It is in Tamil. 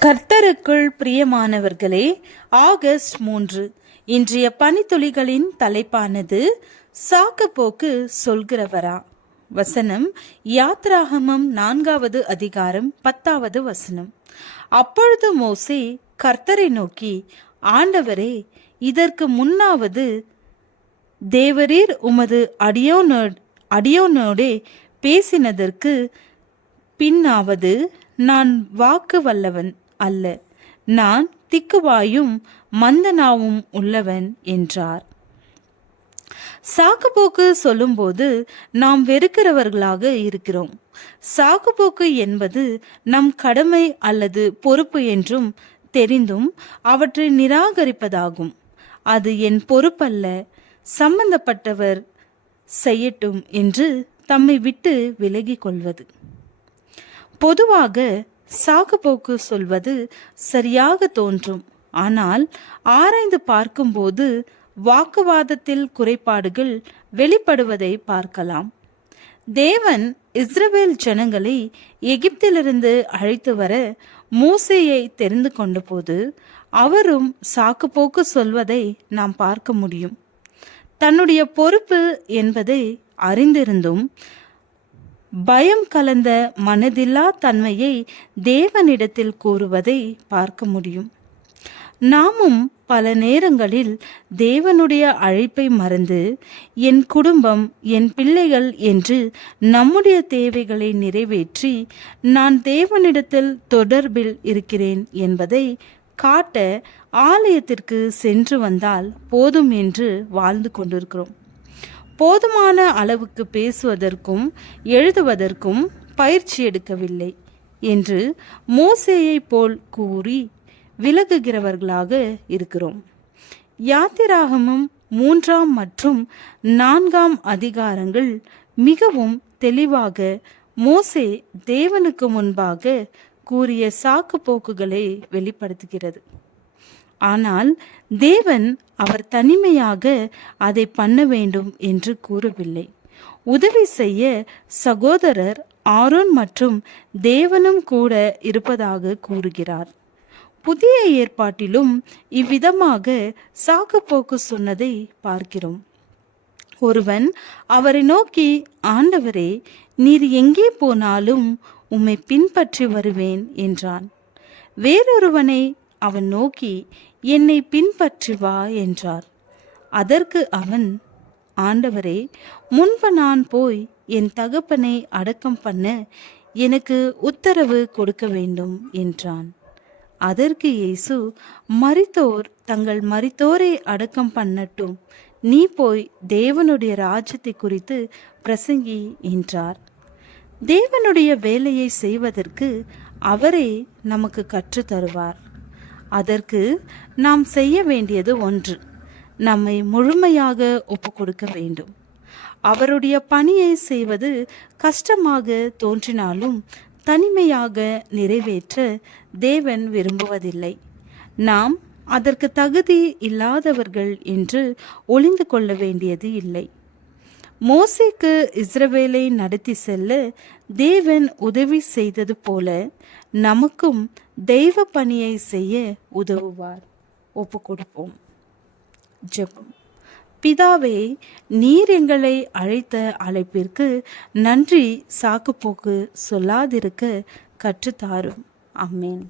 கர்த்தருக்குள் பிரியமானவர்களே, ஆகஸ்ட் 3 இன்றைய பனித்துளிகளின் தலைப்பானது சாக்குப்போக்கு சொல்கிறவரா. வசனம் யாத்ராகமம் 4வது அதிகாரம் 10வது வசனம். அப்பொழுது மோசே கர்த்தரை நோக்கி, ஆண்டவரே, இதற்கு முன்னாவது தேவரீர் உமது அடியோனோடே பேசினதற்கு பின்னாவது நான் வாக்கு வல்லவன் அல்ல, நான் திக்குவாயும் மந்தனாவும் உள்ளவன் என்றார். சாக்குப்போக்கு சொல்லும்போது நாம் வெறுக்கிறவர்களாக இருக்கிறோம். சாக்குப்போக்கு என்பது நம் கடமை அல்லது பொறுப்பு என்றும் தெரிந்தும் அவற்றை நிராகரிப்பதாகும். அது என் பொறுப்பல்ல, சம்பந்தப்பட்டவர் செய்யட்டும் என்று தம்மை விட்டு விலகிக் கொள்வது. பொதுவாக சாக்குப்போக்கு சொல்வது சரியாக தோன்றும். ஆனால் ஆராய்ந்து பார்க்கும்போது வாக்குவாதத்தில் குறைபாடுகள் வெளிப்படுவதை பார்க்கலாம். தேவன் இஸ்ரவேல் ஜனங்களை எகிப்திலிருந்து அழைத்து வர மோசேயை தெரிந்து கொண்ட போது அவரும் சாக்குப்போக்கு சொல்வதை நாம் பார்க்க முடியும். தன்னுடைய பொறுப்பு என்பதை அறிந்திருந்தும் பயம் கலந்த மனதில்லா தன்மையை தேவனிடத்தில் கூறுவதை பார்க்க முடியும். நாமும் பல நேரங்களில் தேவனுடைய அழைப்பை மறந்து என் குடும்பம், என் பிள்ளைகள் என்று நம்முடைய தேவைகளை நிறைவேற்றி நான் தேவனிடத்தில் தொடர்பில் இருக்கிறேன் என்பதை காட்ட ஆலயத்திற்கு சென்று வந்தால் போதும் என்று வாழ்ந்து கொண்டிருக்கிறோம். போதுமான அளவுக்கு பேசுவதற்கும் எழுதுவதற்கும் பயிற்சி எடுக்கவில்லை என்று மோசேயை போல் கூறி விலகுகிறவர்களாக இருக்கிறோம். யாத்திராகமம் 3 மற்றும் 4 அதிகாரங்கள் மிகவும் தெளிவாக மோசே தேவனுக்கு முன்பாக கூறிய சாக்கு போக்குகளை வெளிப்படுத்துகிறது. ஆனால் தேவன் அவர் தனிமையாக அதை பண்ண வேண்டும் என்று கூறவில்லை. உதவி செய்ய சகோதரர் ஆரோன் மற்றும் தேவனும் கூட இருப்பதாக கூறுகிறார். புதிய ஏற்பாட்டிலும் இவ்விதமாக சாக்குப்போக்கு சொன்னதை பார்க்கிறோம். ஒருவன் அவரை நோக்கி, ஆண்டவரே, நீர் எங்கே போனாலும் உம்மை பின்பற்றி வருவேன் என்றான். வேறொருவனை அவன் நோக்கி, என்னை பின்பற்றி வா என்றார். அதற்கு அவன், ஆண்டவரே, முன்பு நான் போய் என் தகப்பனை அடக்கம் பண்ண எனக்கு உத்தரவு கொடுக்க வேண்டும் என்றான். அதற்கு இயேசு, மரித்தோர் தங்கள் மரித்தோரை அடக்கம் பண்ணட்டும், நீ போய் தேவனுடைய ராஜ்யத்தை குறித்து பிரசங்கி என்றார். தேவனுடைய வேலையை செய்வதற்கு அவரே நமக்கு கற்று தருவார். அதற்கு நாம் செய்ய வேண்டியது ஒன்று, நம்மை முழுமையாக ஒப்பு கொடுக்க வேண்டும். அவருடைய பணியை செய்வது கஷ்டமாக தோன்றினாலும் தனிமையாக நிறைவேற்ற தேவன் விரும்புவதில்லை. நாம் அதற்கு தகுதி இல்லாதவர்கள் என்று ஒளிந்து கொள்ள வேண்டியது இல்லை. மோசேக்கு இஸ்ரவேலை நடத்தி செல்ல தேவன் உதவி செய்தது போல நமக்கும் தெய்வ பணியை செய்ய உதவுவார். ஒப்பு கொடுப்போம். ஜெபம். பிதாவே, நீர் எங்களை அழைத்த அழைப்பிற்கு நன்றி. சாக்குப்போக்கு சொல்லாதிருக்க கற்றுத்தாரும். ஆமென்.